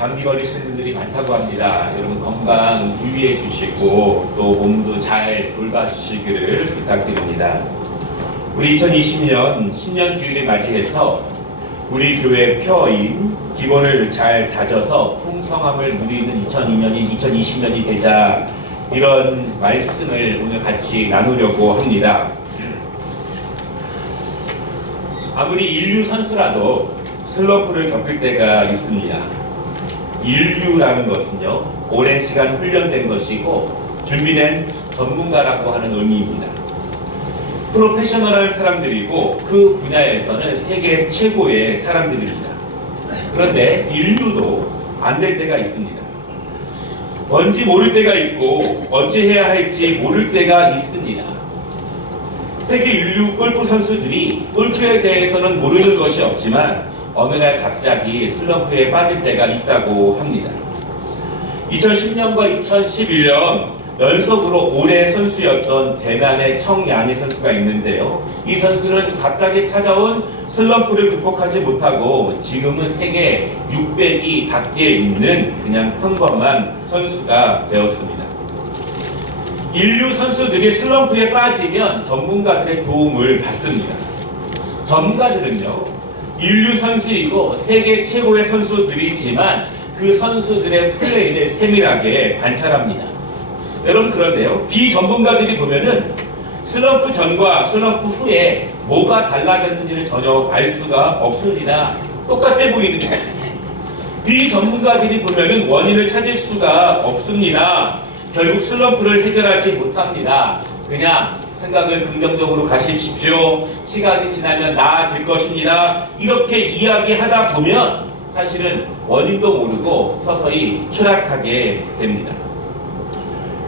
감기 걸리시는 분들이 많다고 합니다. 여러분 건강 유의해 주시고 또 몸도 잘 돌봐주시기를 부탁드립니다. 우리 2020년 신년 주일을 맞이해서 우리 교회 표어인 기본을 잘 다져서 풍성함을 누리는 2020년이 되자, 이런 말씀을 오늘 같이 나누려고 합니다. 아무리 인류 선수라도 슬럼프를 겪을 때가 있습니다. 인류라는 것은요, 오랜 시간 훈련된 것이고 준비된 전문가라고 하는 의미입니다. 프로페셔널한 사람들이고 그 분야에서는 세계 최고의 사람들입니다. 그런데 인류도 안 될 때가 있습니다. 뭔지 모를 때가 있고 어찌 해야 할지 모를 때가 있습니다. 세계 인류 골프 선수들이 골프에 대해서는 모르는 것이 없지만 어느 날 갑자기 슬럼프에 빠질 때가 있다고 합니다. 2010년과 2011년 연속으로 올해 선수였던 대만의 청야니 선수가 있는데요. 이 선수는 갑자기 찾아온 슬럼프를 극복하지 못하고 지금은 세계 600위 밖에 있는 그냥 평범한 선수가 되었습니다. 인류 선수들이 슬럼프에 빠지면 전문가들의 도움을 받습니다. 전문가들은요, 인류 선수이고 세계 최고의 선수들이지만 그 선수들의 플레이를 세밀하게 관찰합니다. 여러분, 그런데요, 비전문가들이 보면은 슬럼프 전과 슬럼프 후에 뭐가 달라졌는지를 전혀 알 수가 없습니다. 똑같아 보이는 거예요. 비전문가들이 보면은 원인을 찾을 수가 없습니다. 결국 슬럼프를 해결하지 못합니다. 그냥 생각을 긍정적으로 가십시오. 시간이 지나면 나아질 것입니다. 이렇게 이야기하다 보면 사실은 원인도 모르고 서서히 추락하게 됩니다.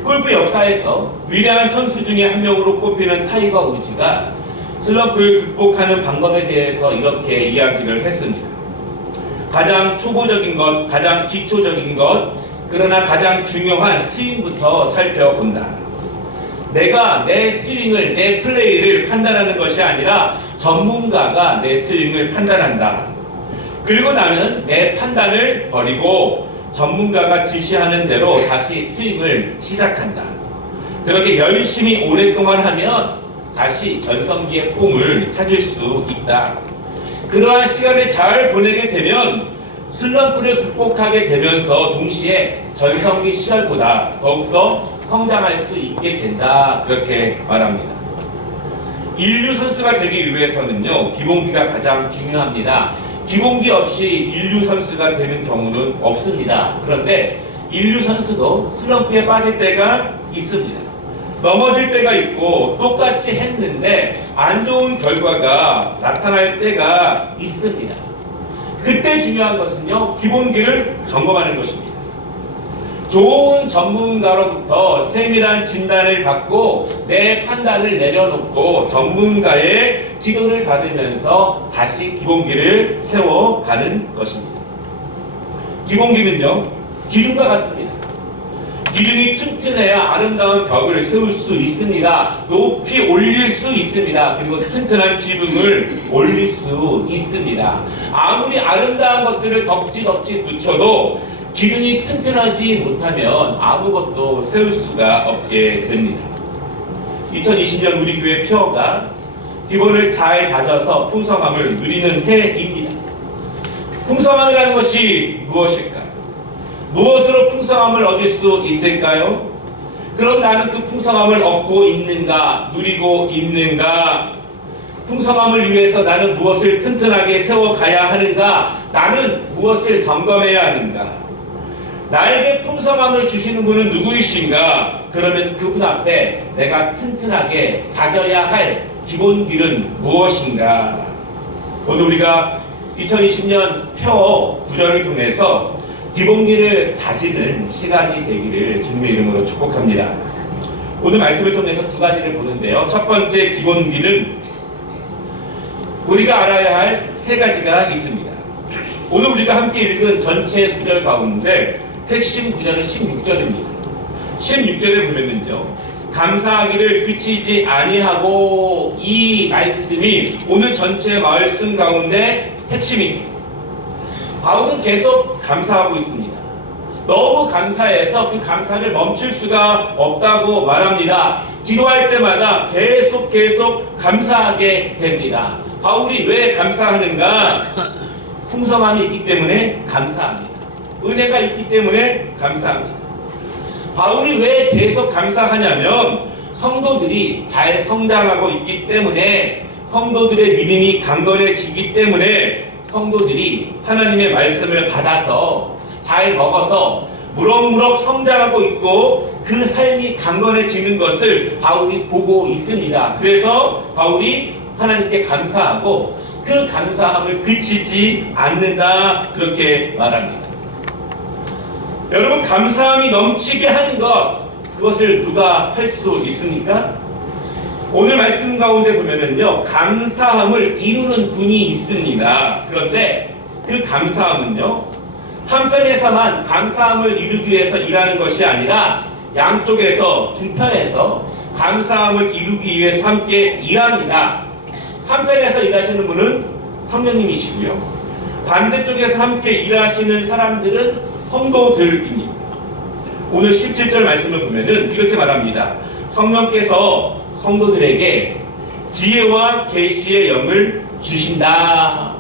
골프 역사에서 위대한 선수 중에 한 명으로 꼽히는 타이거 우즈가 슬럼프를 극복하는 방법에 대해서 이렇게 이야기를 했습니다. 가장 초보적인 것, 가장 기초적인 것, 그러나 가장 중요한 스윙부터 살펴본다. 내가 내 스윙을, 내 플레이를 판단하는 것이 아니라 전문가가 내 스윙을 판단한다. 그리고 나는 내 판단을 버리고 전문가가 지시하는 대로 다시 스윙을 시작한다. 그렇게 열심히 오랫동안 하면 다시 전성기의 폼을 찾을 수 있다. 그러한 시간을 잘 보내게 되면 슬럼프를 극복하게 되면서 동시에 전성기 시절보다 더욱더 성장할 수 있게 된다. 그렇게 말합니다. 인류 선수가 되기 위해서는요, 기본기가 가장 중요합니다. 기본기 없이 인류 선수가 되는 경우는 없습니다. 그런데 인류 선수도 슬럼프에 빠질 때가 있습니다. 넘어질 때가 있고 똑같이 했는데 안 좋은 결과가 나타날 때가 있습니다. 그때 중요한 것은요, 기본기를 점검하는 것입니다. 좋은 전문가로부터 세밀한 진단을 받고 내 판단을 내려놓고 전문가의 지도를 받으면서 다시 기본기를 세워가는 것입니다. 기본기는요, 기둥과 같습니다. 기둥이 튼튼해야 아름다운 벽을 세울 수 있습니다. 높이 올릴 수 있습니다. 그리고 튼튼한 기둥을 올릴 수 있습니다. 아무리 아름다운 것들을 덕지덕지 붙여도 기둥이 튼튼하지 못하면 아무것도 세울 수가 없게 됩니다. 2020년 우리 교회 표어가 기본을 잘 다져서 풍성함을 누리는 해입니다. 풍성함이라는 것이 무엇일까요? 무엇으로 풍성함을 얻을 수 있을까요? 그럼 나는 그 풍성함을 얻고 있는가, 누리고 있는가? 풍성함을 위해서 나는 무엇을 튼튼하게 세워가야 하는가? 나는 무엇을 점검해야 하는가? 나에게 풍성함을 주시는 분은 누구이신가? 그러면 그분 앞에 내가 튼튼하게 다져야 할 기본기는 무엇인가? 오늘 우리가 2020년 표어 구절을 통해서 기본기를 다지는 시간이 되기를 주님의 이름으로 축복합니다. 오늘 말씀을 통해서 두 가지를 보는데요. 첫 번째 기본기는 우리가 알아야 할 세 가지가 있습니다. 오늘 우리가 함께 읽은 전체 구절 가운데 핵심 구절은 16절입니다. 16절에 보면은요, 감사하기를 그치지 아니하고, 이 말씀이 오늘 전체 말씀 가운데 핵심입니다. 바울은 계속 감사하고 있습니다. 너무 감사해서 그 감사를 멈출 수가 없다고 말합니다. 기도할 때마다 계속 감사하게 됩니다. 바울이 왜 감사하는가? 풍성함이 있기 때문에 감사합니다. 은혜가 있기 때문에 감사합니다. 바울이 왜 계속 감사하냐면 성도들이 잘 성장하고 있기 때문에, 성도들의 믿음이 강건해지기 때문에, 성도들이 하나님의 말씀을 받아서 잘 먹어서 무럭무럭 성장하고 있고 그 삶이 강건해지는 것을 바울이 보고 있습니다. 그래서 바울이 하나님께 감사하고 그 감사함을 그치지 않는다, 그렇게 말합니다. 여러분, 감사함이 넘치게 하는 것, 그것을 누가 할 수 있습니까? 오늘 말씀 가운데 보면은요, 감사함을 이루는 분이 있습니다. 그런데 그 감사함은요, 한편에서만 감사함을 이루기 위해서 일하는 것이 아니라 양쪽에서, 두 편에서 감사함을 이루기 위해서 함께 일합니다. 한편에서 일하시는 분은 성령님이시고요, 반대쪽에서 함께 일하시는 사람들은 성도들입니다. 오늘 17절 말씀을 보면은 이렇게 말합니다. 성령께서 성도들에게 지혜와 계시의 영을 주신다.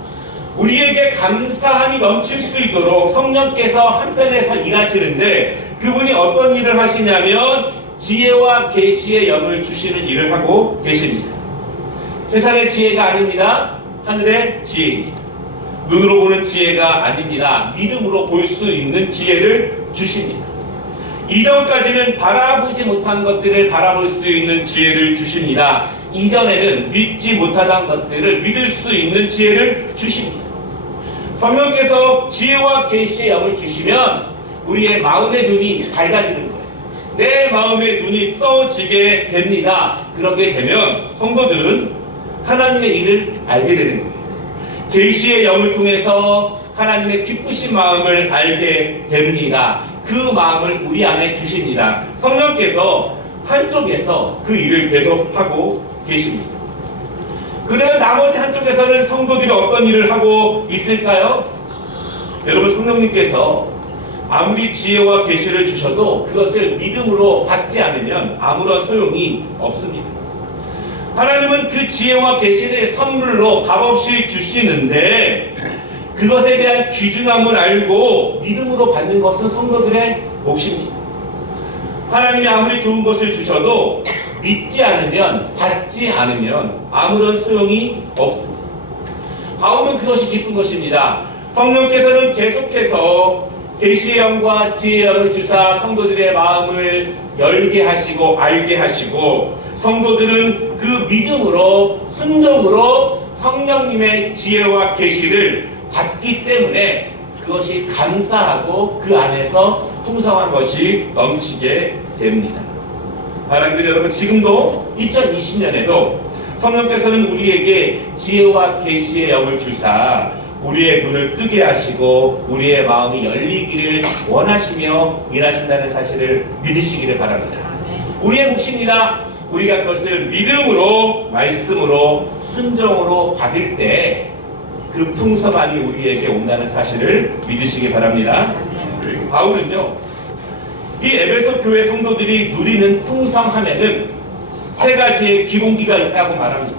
우리에게 감사함이 넘칠 수 있도록 성령께서 한편에서 일하시는데, 그분이 어떤 일을 하시냐면 지혜와 계시의 영을 주시는 일을 하고 계십니다. 세상의 지혜가 아닙니다. 하늘의 지혜입니다. 눈으로 보는 지혜가 아닙니다. 믿음으로 볼 수 있는 지혜를 주십니다. 이전까지는 바라보지 못한 것들을 바라볼 수 있는 지혜를 주십니다. 이전에는 믿지 못하던 것들을 믿을 수 있는 지혜를 주십니다. 성령께서 지혜와 계시의 영을 주시면 우리의 마음의 눈이 밝아지는 거예요. 내 마음의 눈이 떠지게 됩니다. 그렇게 되면 성도들은 하나님의 일을 알게 되는 거예요. 계시의 영을 통해서 하나님의 기쁘신 마음을 알게 됩니다. 그 마음을 우리 안에 주십니다. 성령께서 한쪽에서 그 일을 계속하고 계십니다. 그러면 나머지 한쪽에서는 성도들이 어떤 일을 하고 있을까요? 여러분, 성령님께서 아무리 지혜와 계시를 주셔도 그것을 믿음으로 받지 않으면 아무런 소용이 없습니다. 하나님은 그 지혜와 계시를 선물로 값없이 주시는데, 그것에 대한 귀중함을 알고 믿음으로 받는 것은 성도들의 몫입니다. 하나님이 아무리 좋은 것을 주셔도 믿지 않으면, 받지 않으면 아무런 소용이 없습니다. 바울은 그것이 기쁜 것입니다. 성령께서는 계속해서 계시의 영과 지혜의 영을 주사 성도들의 마음을 열게 하시고 알게 하시고, 성도들은 그 믿음으로 순종으로 성령님의 지혜와 계시를 받기 때문에 그것이 감사하고 그 안에서 풍성한 것이 넘치게 됩니다. 하나님, 여러분, 지금도 2020년에도 성령께서는 우리에게 지혜와 계시의 영을 주사 우리의 눈을 뜨게 하시고 우리의 마음이 열리기를 원하시며 일하신다는 사실을 믿으시기를 바랍니다. 우리의 몫입니다. 우리가 그것을 믿음으로, 말씀으로, 순종으로 받을 때 그 풍성함이 우리에게 온다는 사실을 믿으시기 바랍니다. 바울은요, 이 에베소 교회 성도들이 누리는 풍성함에는 세 가지의 기본기가 있다고 말합니다.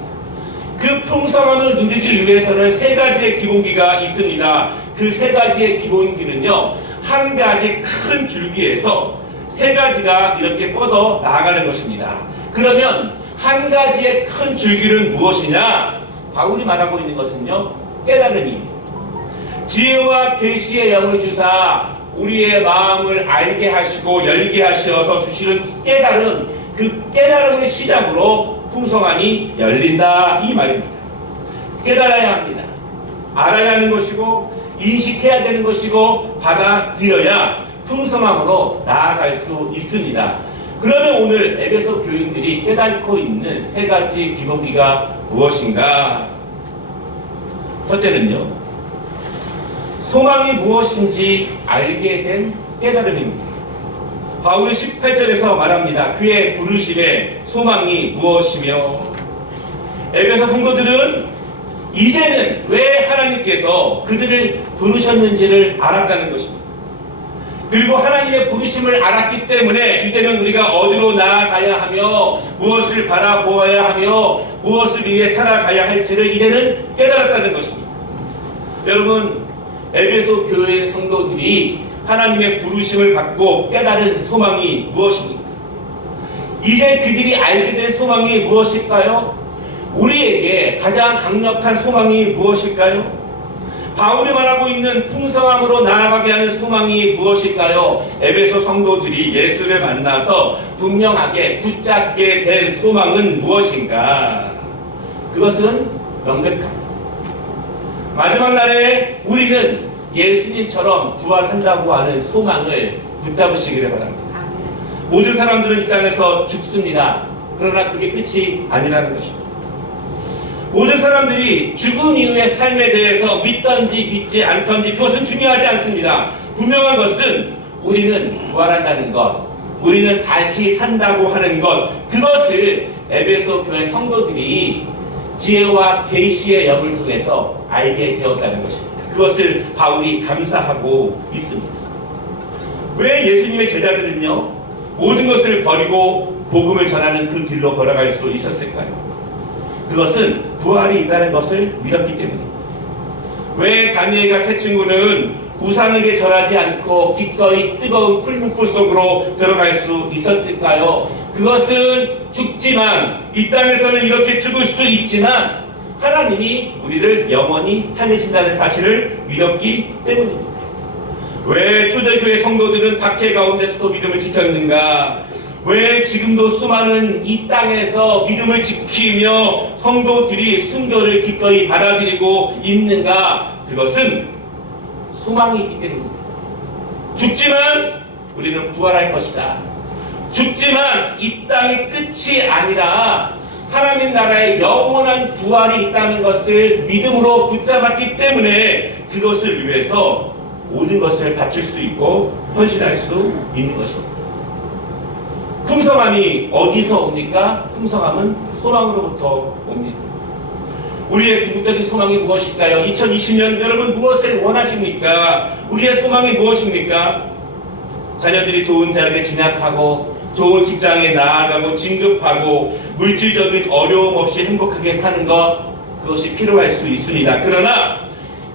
그 풍성함을 누리기 위해서는 세 가지의 기본기가 있습니다. 그 세 가지의 기본기는요, 한 가지 큰 줄기에서 세 가지가 이렇게 뻗어 나아가는 것입니다. 그러면 한 가지의 큰 줄기는 무엇이냐? 바울이 말하고 있는 것은요, 깨달음이, 지혜와 계시의 영을 주사 우리의 마음을 알게 하시고 열게 하셔서 주시는 깨달음, 그 깨달음을 시작으로 풍성함이 열린다, 이 말입니다. 깨달아야 합니다. 알아야 하는 것이고 인식해야 되는 것이고 받아들여야 풍성함으로 나아갈 수 있습니다. 그러면 오늘 에베소 교인들이 깨닫고 있는 세 가지 기본기가 무엇인가? 첫째는요, 소망이 무엇인지 알게 된 깨달음입니다. 바울은 18절에서 말합니다. 그의 부르심의 소망이 무엇이며, 에베소 성도들은 이제는 왜 하나님께서 그들을 부르셨는지를 알았다는 것입니다. 그리고 하나님의 부르심을 알았기 때문에 이제는 우리가 어디로 나아가야 하며 무엇을 바라보아야 하며 무엇을 위해 살아가야 할지를 이제는 깨달았다는 것입니다. 여러분, 에베소 교회의 성도들이 하나님의 부르심을 받고 깨달은 소망이 무엇입니까? 이제 그들이 알게 된 소망이 무엇일까요? 우리에게 가장 강력한 소망이 무엇일까요? 바울이 말하고 있는 풍성함으로 나아가게 하는 소망이 무엇일까요? 에베소 성도들이 예수를 만나서 분명하게 붙잡게 된 소망은 무엇인가? 그것은 명백합니다. 마지막 날에 우리는 예수님처럼 부활한다고 하는 소망을 붙잡으시기를 바랍니다. 모든 사람들은 이 땅에서 죽습니다. 그러나 그게 끝이 아니라는 것입니다. 모든 사람들이 죽음 이후의 삶에 대해서 믿던지 믿지 않던지 그것은 중요하지 않습니다. 분명한 것은 우리는 부활한다는 것, 우리는 다시 산다고 하는 것, 그것을 에베소 교회 성도들이 지혜와 계시의 영을 통해서 알게 되었다는 것입니다. 그것을 바울이 감사하고 있습니다. 왜 예수님의 제자들은요, 모든 것을 버리고 복음을 전하는 그 길로 걸어갈 수 있었을까요? 그것은 부활이 있다는 것을 믿었기 때문입니다. 왜 다니엘과 세 친구는 우상에게 절하지 않고 기꺼이 뜨거운 풀문불 속으로 들어갈 수 있었을까요? 그것은 죽지만, 이 땅에서는 이렇게 죽을 수 있지만 하나님이 우리를 영원히 살리신다는 사실을 믿었기 때문입니다. 왜 초대교회 성도들은 박해 가운데서도 믿음을 지켰는가? 왜 지금도 수많은 이 땅에서 믿음을 지키며 성도들이 순교를 기꺼이 받아들이고 있는가? 그것은 소망이 있기 때문입니다. 죽지만 우리는 부활할 것이다. 죽지만 이 땅이 끝이 아니라 하나님 나라의 영원한 부활이 있다는 것을 믿음으로 붙잡았기 때문에 그것을 위해서 모든 것을 바칠 수 있고 헌신할 수 있는 것입니다. 풍성함이 어디서 옵니까? 풍성함은 소망으로부터 옵니다. 우리의 궁극적인 소망이 무엇일까요? 2020년 여러분 무엇을 원하십니까? 우리의 소망이 무엇입니까? 자녀들이 좋은 대학에 진학하고 좋은 직장에 나아가고 진급하고 물질적인 어려움 없이 행복하게 사는 것, 그것이 필요할 수 있습니다. 그러나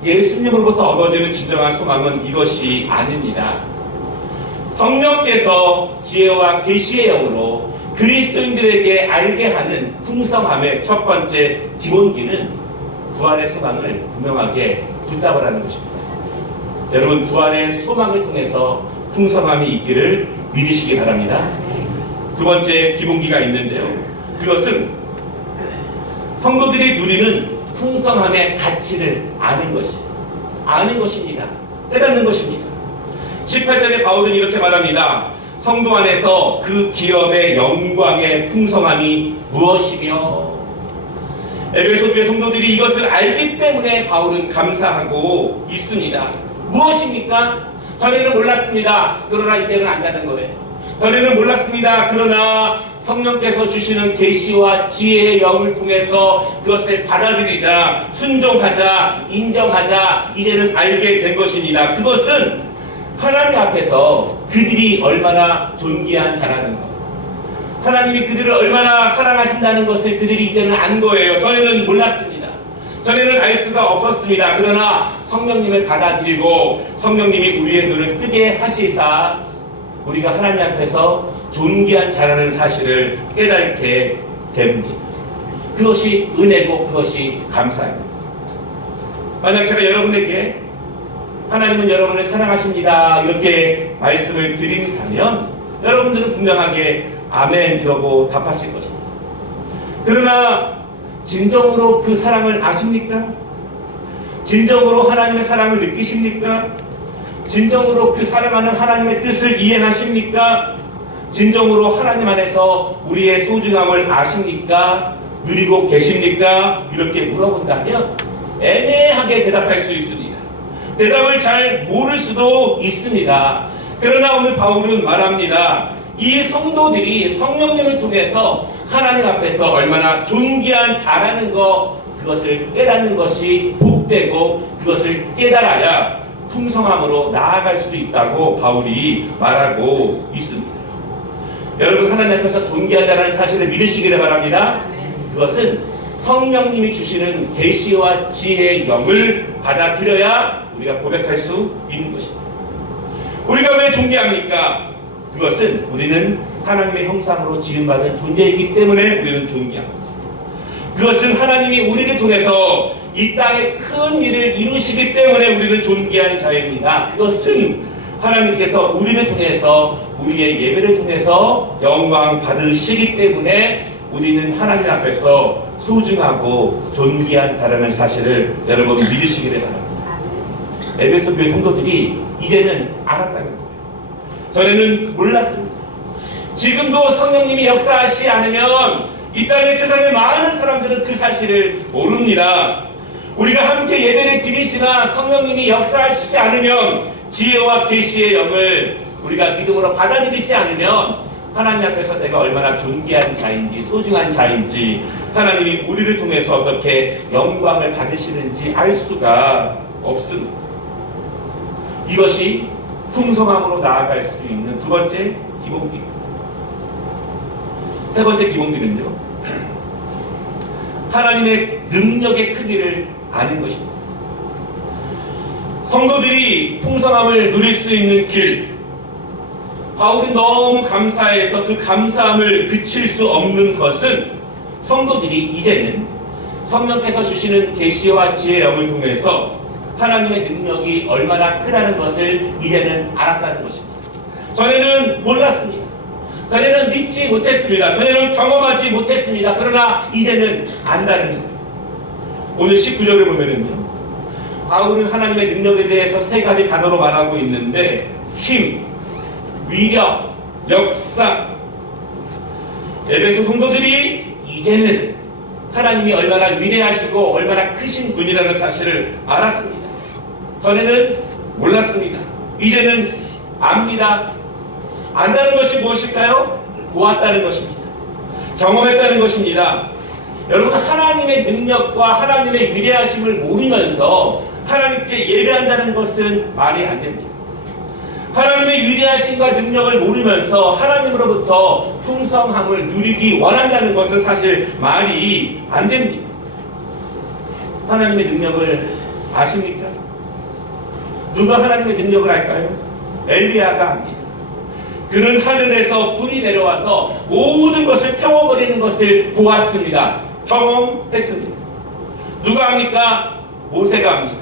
예수님으로부터 얻어지는 진정한 소망은 이것이 아닙니다. 성령께서 지혜와 계시의 영으로 그리스도인들에게 알게 하는 풍성함의 첫 번째 기본기는 부활의 소망을 분명하게 붙잡으라는 것입니다. 여러분, 부활의 소망을 통해서 풍성함이 있기를 믿으시기 바랍니다. 두 번째 기본기가 있는데요, 그것은 성도들이 누리는 풍성함의 가치를 아는 것입니다. 깨닫는 것입니다. 18절에 바울은 이렇게 말합니다. 성도 안에서 그 기업의 영광의 풍성함이 무엇이며, 에베소 교회 성도들이 이것을 알기 때문에 바울은 감사하고 있습니다. 무엇입니까? 전에는 몰랐습니다. 그러나 이제는 안다는 거예요. 전에는 몰랐습니다. 그러나 성령께서 주시는 계시와 지혜의 영을 통해서 그것을 받아들이자, 순종하자, 인정하자, 이제는 알게 된 것입니다. 그것은 하나님 앞에서 그들이 얼마나 존귀한 자라는 것, 하나님이 그들을 얼마나 사랑하신다는 것을 그들이 이제는 안 거예요. 전에는 몰랐습니다. 전에는 알 수가 없었습니다. 그러나 성령님을 받아들이고 성령님이 우리의 눈을 뜨게 하시사 우리가 하나님 앞에서 존귀한 자라는 사실을 깨닫게 됩니다. 그것이 은혜고 그것이 감사입니다. 만약 제가 여러분에게 하나님은 여러분을 사랑하십니다 이렇게 말씀을 드린다면 여러분들은 분명하게 아멘 이러고 답하실 것입니다. 그러나 진정으로 그 사랑을 아십니까? 진정으로 하나님의 사랑을 느끼십니까? 진정으로 그 사랑하는 하나님의 뜻을 이해하십니까? 진정으로 하나님 안에서 우리의 소중함을 아십니까? 누리고 계십니까? 이렇게 물어본다면 애매하게 대답할 수 있습니다. 대답을 잘 모를 수도 있습니다. 그러나 오늘 바울은 말합니다. 이 성도들이 성령님을 통해서 하나님 앞에서 얼마나 존귀한 자라는 것, 그것을 깨닫는 것이 복되고 그것을 깨달아야 풍성함으로 나아갈 수 있다고 바울이 말하고 있습니다. 여러분, 하나님 앞에서 존귀하다는 사실을 믿으시기를 바랍니다. 그것은 성령님이 주시는 계시와 지혜의 영을 받아들여야 우리가 고백할 수 있는 것입니다. 우리가 왜 존귀합니까? 그것은 우리는 하나님의 형상으로 지음받은 존재이기 때문에 우리는 존귀합니다. 그것은 하나님이 우리를 통해서 이 땅에 큰 일을 이루시기 때문에 우리는 존귀한 자입니다. 그것은 하나님께서 우리를 통해서, 우리의 예배를 통해서 영광 받으시기 때문에 우리는 하나님 앞에서 소중하고 존귀한 자라는 사실을 여러분 믿으시기를 바랍니다. 에베소 교회 성도들이 이제는 알았다는 거예요. 전에는 몰랐습니다. 지금도 성령님이 역사하시지 않으면 이 땅의 세상의 많은 사람들은 그 사실을 모릅니다. 우리가 함께 예배를 드리지만 성령님이 역사하시지 않으면, 지혜와 계시의 영을 우리가 믿음으로 받아들이지 않으면 하나님 앞에서 내가 얼마나 존귀한 자인지, 소중한 자인지, 하나님이 우리를 통해서 어떻게 영광을 받으시는지 알 수가 없습니다. 이것이 풍성함으로 나아갈 수 있는 두 번째 기본기입니다. 세 번째 기본기는요, 하나님의 능력의 크기를 아는 것입니다. 성도들이 풍성함을 누릴 수 있는 길, 바울이 너무 감사해서 그 감사함을 그칠 수 없는 것은 성도들이 이제는 성령께서 주시는 계시와 지혜의 영을 통해서 하나님의 능력이 얼마나 크다는 것을 이제는 알았다는 것입니다. 전에는 몰랐습니다. 전에는 믿지 못했습니다. 전에는 경험하지 못했습니다. 그러나 이제는 안다는 거예요. 오늘 19절을 보면은요, 바울은 하나님의 능력에 대해서 세 가지 단어로 말하고 있는데, 힘, 위력, 역사. 에베소 성도들이 이제는 하나님이 얼마나 위대하시고 얼마나 크신 분이라는 사실을 알았습니다. 전에는 몰랐습니다. 이제는 압니다. 안다는 것이 무엇일까요? 보았다는 것입니다. 경험했다는 것입니다. 여러분, 하나님의 능력과 하나님의 위대하심을 모르면서 하나님께 예배한다는 것은 말이 안 됩니다. 하나님의 위대하심과 능력을 모르면서 하나님으로부터 풍성함을 누리기 원한다는 것은 사실 말이 안 됩니다. 하나님의 능력을 아십니까? 누가 하나님의 능력을 알까요? 엘리야가 합니다. 그는 하늘에서 불이 내려와서 모든 것을 태워버리는 것을 보았습니다. 경험했습니다. 누가 합니까? 모세가 합니다.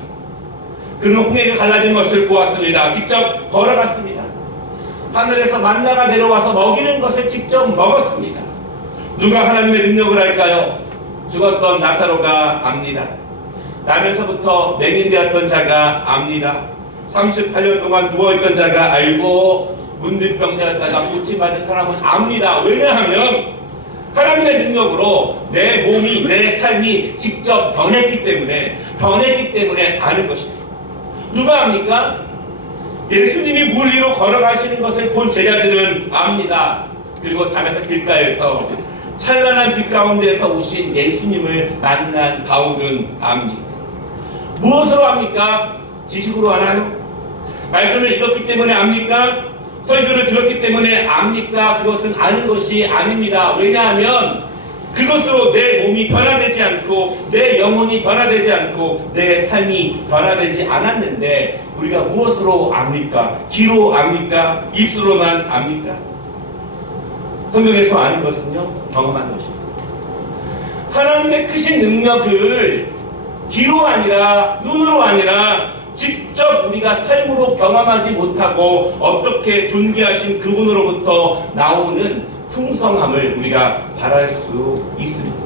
그는 홍해가 갈라진 것을 보았습니다. 직접 걸어갔습니다. 하늘에서 만나가 내려와서 먹이는 것을 직접 먹었습니다. 누가 하나님의 능력을 알까요? 죽었던 나사로가 압니다. 나면서부터 맹인되었던 자가 압니다. 38년 동안 누워있던 자가 알고, 문둥병자였다가 고침받은 사람은 압니다. 왜냐하면 하나님의 능력으로 내 몸이, 내 삶이 직접 변했기 때문에 아는 것입니다. 누가 압니까? 예수님이 물 위로 걸어가시는 것을 본 제자들은 압니다. 그리고 다메섹 길가에서 찬란한 빛 가운데서 오신 예수님을 만난 바울은 압니다. 무엇으로 압니까? 지식으로 아나요? 말씀을 읽었기 때문에 압니까? 설교를 들었기 때문에 압니까? 그것은 아는 것이 아닙니다. 왜냐하면 그것으로 내 몸이 변화되지 않고, 내 영혼이 변화되지 않고, 내 삶이 변화되지 않았는데 우리가 무엇으로 압니까? 귀로 압니까? 입술로만 압니까? 성경에서 아는 것은요, 경험하는 것입니다. 하나님의 크신 능력을 귀로 아니라, 눈으로 아니라 직접 우리가 삶으로 경험하지 못하고 어떻게 존귀하신 그분으로부터 나오는 풍성함을 우리가 바랄 수 있습니다.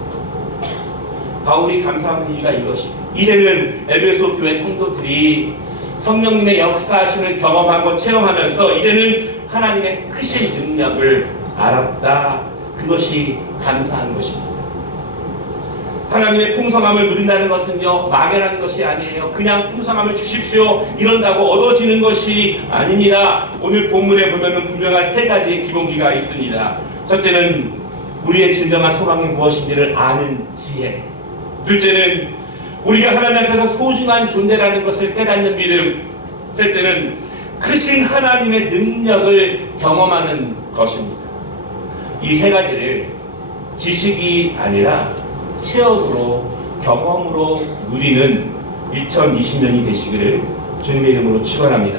바울이 감사하는 이유가 이것입니다. 이제는 에베소 교회 성도들이 성령님의 역사하심을 경험하고 체험하면서 이제는 하나님의 크신 능력을 알았다. 그것이 감사한 것입니다. 하나님의 풍성함을 누린다는 것은요, 막연한 것이 아니에요. 그냥 풍성함을 주십시오 이런다고 얻어지는 것이 아닙니다. 오늘 본문에 보면은 분명한 세 가지의 기본기가 있습니다. 첫째는 우리의 진정한 소망이 무엇인지를 아는 지혜. 둘째는 우리가 하나님 앞에서 소중한 존재라는 것을 깨닫는 믿음. 셋째는 크신 하나님의 능력을 경험하는 것입니다. 이 세 가지를 지식이 아니라 체험으로, 경험으로 누리는 2020년이 되시기를 주님의 이름으로 축원합니다.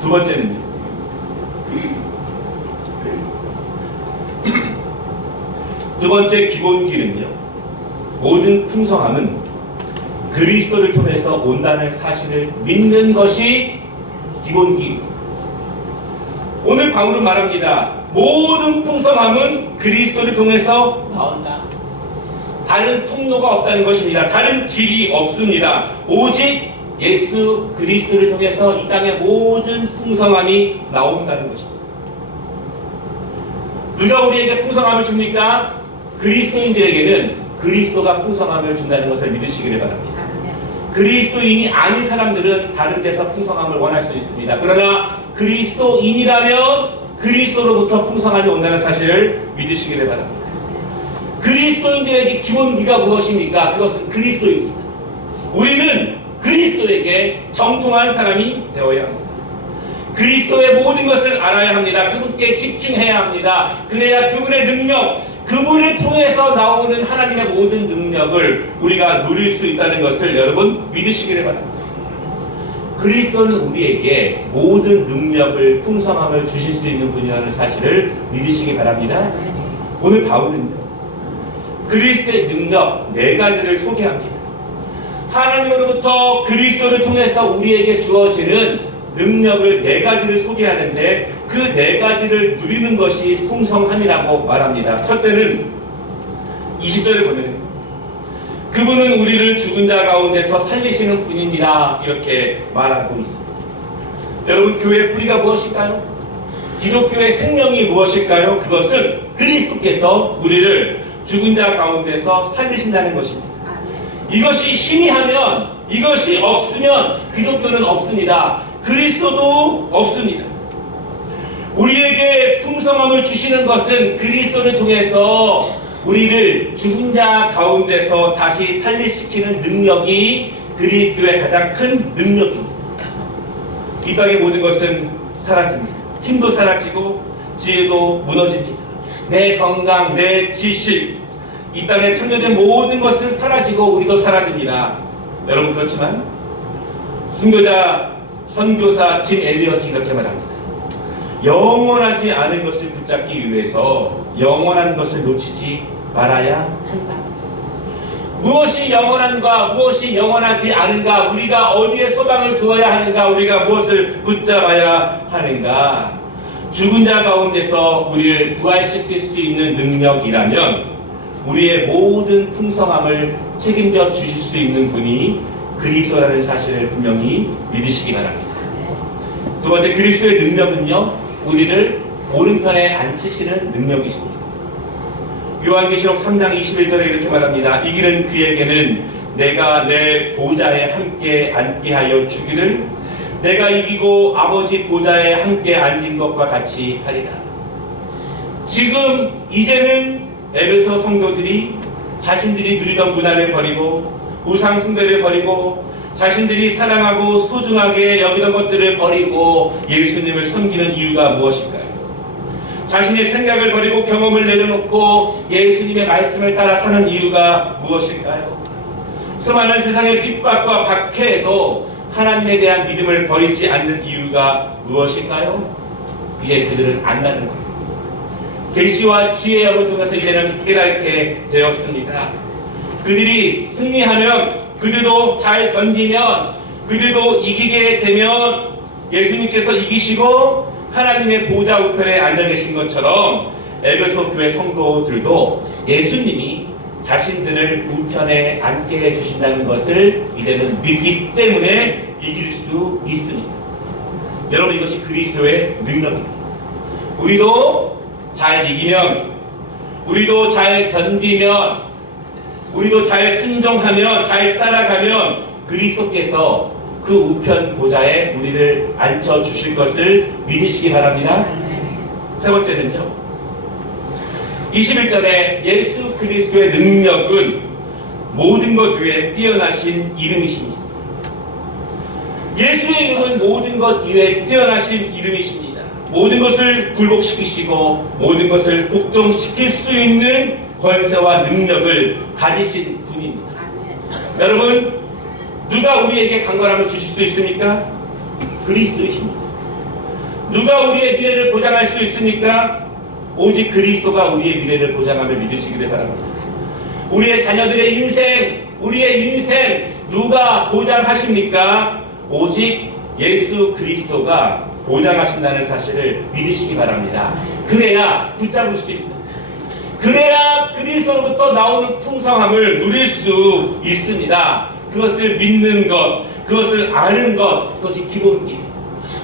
두 번째는요, 두 번째 기본기는요, 모든 풍성함은 그리스도를 통해서 온다는 사실을 믿는 것이 기본기입니다. 오늘 바울은 말합니다. 모든 풍성함은 그리스도를 통해서 나온다. 다른 통로가 없다는 것입니다. 다른 길이 없습니다. 오직 예수 그리스도를 통해서 이 땅의 모든 풍성함이 나온다는 것입니다. 누가 우리에게 풍성함을 줍니까? 그리스도인들에게는 그리스도가 풍성함을 준다는 것을 믿으시기를 바랍니다. 그리스도인이 아닌 사람들은 다른 데서 풍성함을 원할 수 있습니다. 그러나 그리스도인이라면 그리스도로부터 풍성함이 온다는 사실을 믿으시기를 바랍니다. 그리스도인들에게 기본기가 무엇입니까? 그것은 그리스도입니다. 우리는 그리스도에게 정통한 사람이 되어야 합니다. 그리스도의 모든 것을 알아야 합니다. 그분께 집중해야 합니다. 그래야 그분의 능력, 그분을 통해서 나오는 하나님의 모든 능력을 우리가 누릴 수 있다는 것을 여러분 믿으시기를 바랍니다. 그리스도는 우리에게 모든 능력을, 풍성함을 주실 수 있는 분이라는 사실을 믿으시기 바랍니다. 오늘 바울은요, 그리스도의 능력 네 가지를 소개합니다. 하나님으로부터 그리스도를 통해서 우리에게 주어지는 능력을 네 가지를 소개하는데 그 네 가지를 누리는 것이 풍성함이라고 말합니다. 첫째는 20절에 보면 그분은 우리를 죽은 자 가운데서 살리시는 분입니다. 이렇게 말하고 있습니다. 여러분, 교회의 뿌리가 무엇일까요? 기독교의 생명이 무엇일까요? 그것은 그리스도께서 우리를 죽은 자 가운데서 살리신다는 것입니다. 이것이 희미하면, 이것이 없으면 기독교는 없습니다. 그리스도도 없습니다. 우리에게 풍성함을 주시는 것은 그리스도를 통해서 우리를 죽은 자 가운데서 다시 살리시키는 능력이 그리스도의 가장 큰 능력입니다. 이 땅의 모든 것은 사라집니다. 힘도 사라지고 지혜도 무너집니다. 내 건강, 내 지식, 이 땅에 청려된 모든 것은 사라지고 우리도 사라집니다. 여러분, 그렇지만 순교자, 선교사 짐 엘리엇이 이렇게 말합니다. 영원하지 않은 것을 붙잡기 위해서 영원한 것을 놓치지 말아야 한다. 무엇이 영원한가, 무엇이 영원하지 않은가, 우리가 어디에 소망을 두어야 하는가, 우리가 무엇을 붙잡아야 하는가. 죽은 자 가운데서 우리를 부활시킬 수 있는 능력이라면 우리의 모든 풍성함을 책임져 주실 수 있는 분이 그리스도라는 사실을 분명히 믿으시기 바랍니다. 두 번째, 그리스도의 능력은요, 우리를 오른편에 앉히시는 능력이십니다. 요한계시록 3장 21절에 이렇게 말합니다. 이기는 그에게는 내가 내 보좌에 함께 앉게 하여 주기를, 내가 이기고 아버지 보좌에 함께 앉은 것과 같이 하리라. 지금 이제는 에베소 성도들이 자신들이 누리던 문화를 버리고 우상 숭배를 버리고 자신들이 사랑하고 소중하게 여기던 것들을 버리고 예수님을 섬기는 이유가 무엇일까요? 자신의 생각을 버리고 경험을 내려놓고 예수님의 말씀을 따라 사는 이유가 무엇일까요? 수많은 세상의 핍박과 박해에도 하나님에 대한 믿음을 버리지 않는 이유가 무엇일까요? 이제 그들은 안다는 거예요. 계시와 지혜의 영을 통해서 이제는 깨닫게 되었습니다. 그들이 승리하면, 그들도 잘 견디면, 그들도 이기게 되면 예수님께서 이기시고 하나님의 보좌 우편에 앉아 계신 것처럼 에베소 교회 성도들도 예수님이 자신들을 우편에 앉게 해주신다는 것을 이제는 믿기 때문에 이길 수 있습니다. 여러분, 이것이 그리스도의 능력입니다. 우리도 잘 이기면, 우리도 잘 견디면, 우리도 잘 순종하면, 잘 따라가면 그리스도께서 그 우편 보좌에 우리를 앉혀주실 것을 믿으시기 바랍니다. 세 번째는요, 21절에 예수 그리스도의 능력은 모든 것 위에 뛰어나신 이름이십니다. 예수의 이름은 모든 것 위에 뛰어나신 이름이십니다. 모든 것을 굴복시키시고 모든 것을 복종시킬 수 있는 권세와 능력을 가지신 분입니다. 여러분, 누가 우리에게 강건함을 주실 수 있습니까? 그리스도이십니다. 누가 우리의 미래를 보장할 수 있습니까? 오직 그리스도가 우리의 미래를 보장함을 믿으시기를 바랍니다. 우리의 자녀들의 인생, 우리의 인생 누가 보장하십니까? 오직 예수 그리스도가 보장하신다는 사실을 믿으시기 바랍니다. 그래야 붙잡을 수 있습니다. 그래야 그리스도로부터 나오는 풍성함을 누릴 수 있습니다. 그것을 믿는 것, 그것을 아는 것, 그것이 기본이에요.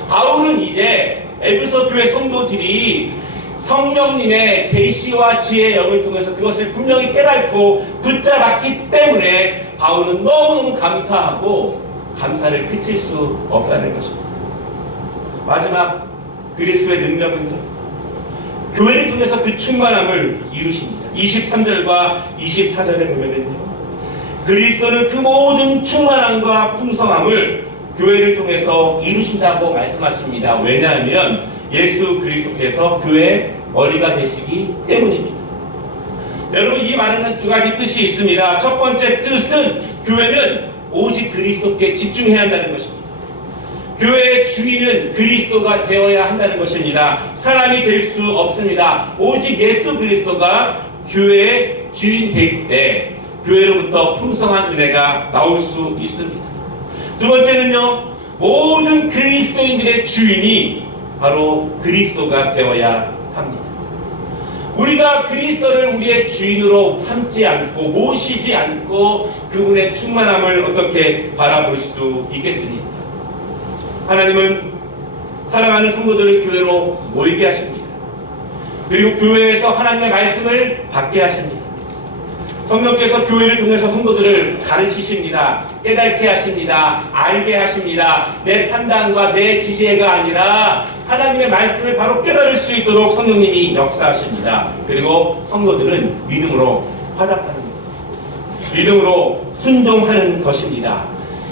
바울은 이제 에베소 교회 성도들이 성령님의 계시와 지혜의 영을 통해서 그것을 분명히 깨닫고 붙잡았기 때문에 바울은 너무너무 감사하고 감사를 그칠 수 없다는 것입니다. 마지막 그리스도의 능력은요, 교회를 통해서 그 충만함을 이루십니다. 23절과 24절에 보면은요, 그리스도는 그 모든 충만함과 풍성함을 교회를 통해서 이루신다고 말씀하십니다. 왜냐하면 예수 그리스도께서 교회의 머리가 되시기 때문입니다. 여러분, 이 말에는 두 가지 뜻이 있습니다. 첫 번째 뜻은 교회는 오직 그리스도께 집중해야 한다는 것입니다. 교회의 주인은 그리스도가 되어야 한다는 것입니다. 사람이 될 수 없습니다. 오직 예수 그리스도가 교회의 주인 될 때 교회로부터 풍성한 은혜가 나올 수 있습니다. 두 번째는요, 모든 그리스도인들의 주인이 바로 그리스도가 되어야 합니다. 우리가 그리스도를 우리의 주인으로 삼지 않고 모시지 않고 그분의 충만함을 어떻게 바라볼 수 있겠습니까? 하나님은 사랑하는 성도들을 교회로 모이게 하십니다. 그리고 교회에서 하나님의 말씀을 받게 하십니다. 성령께서 교회를 통해서 성도들을 가르치십니다. 깨닫게 하십니다. 알게 하십니다. 내 판단과 내 지혜가 아니라 하나님의 말씀을 바로 깨달을 수 있도록 성령님이 역사하십니다. 그리고 성도들은 믿음으로 화답하는 것, 믿음으로 순종하는 것입니다.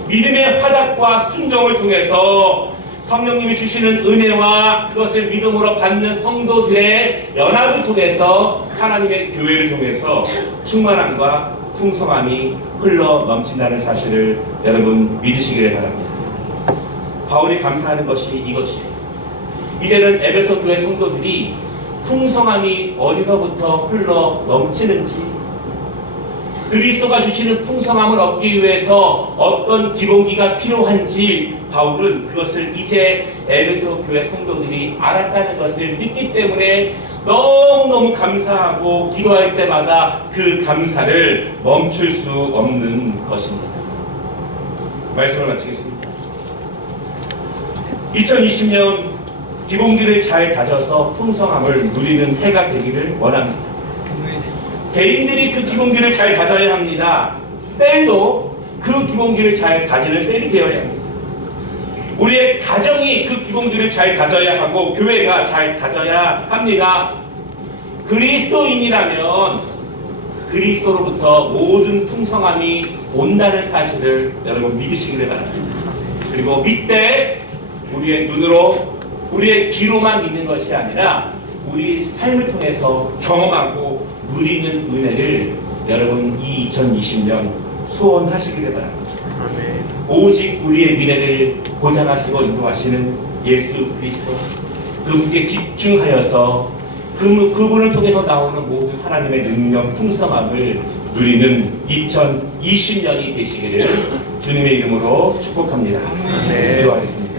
믿음의 화답과 순종을 통해서 성령님이 주시는 은혜와 그것을 믿음으로 받는 성도들의 연합을 통해서 하나님의 교회를 통해서 충만함과 풍성함이 흘러 넘친다는 사실을 여러분 믿으시기를 바랍니다. 바울이 감사하는 것이 이것이에요. 이제는 에베소 교회 성도들이 풍성함이 어디서부터 흘러 넘치는지, 그리스도가 주시는 풍성함을 얻기 위해서 어떤 기본기가 필요한지 바울은 그것을 이제 에베소 교회 성도들이 알았다는 것을 믿기 때문에 너무너무 감사하고 기도할 때마다 그 감사를 멈출 수 없는 것입니다. 말씀을 마치겠습니다. 2020년 기본기를 잘 다져서 풍성함을 누리는 해가 되기를 원합니다. 개인들이 그 기본기를 잘 다져야 합니다. 셀도 그 기본기를 잘 다지는 셀이 되어야 합니다. 우리의 가정이 그 기본기를 잘 다져야 하고 교회가 잘 다져야 합니다. 그리스도인이라면 그리스도로부터 모든 풍성함이 온다는 사실을 여러분 믿으시기를 바랍니다. 그리고 믿되 우리의 눈으로, 우리의 귀로만 믿는 것이 아니라 우리 삶을 통해서 경험하고 누리는 은혜를 여러분 이 2020년 소원하시기를 바랍니다. 오직 우리의 미래를 보장하시고 인도하시는 예수 그리스도, 그분께 집중하여서 그분을 통해서 나오는 모든 하나님의 능력, 풍성함을 누리는 2020년이 되시기를 주님의 이름으로 축복합니다. 기도하겠습니다.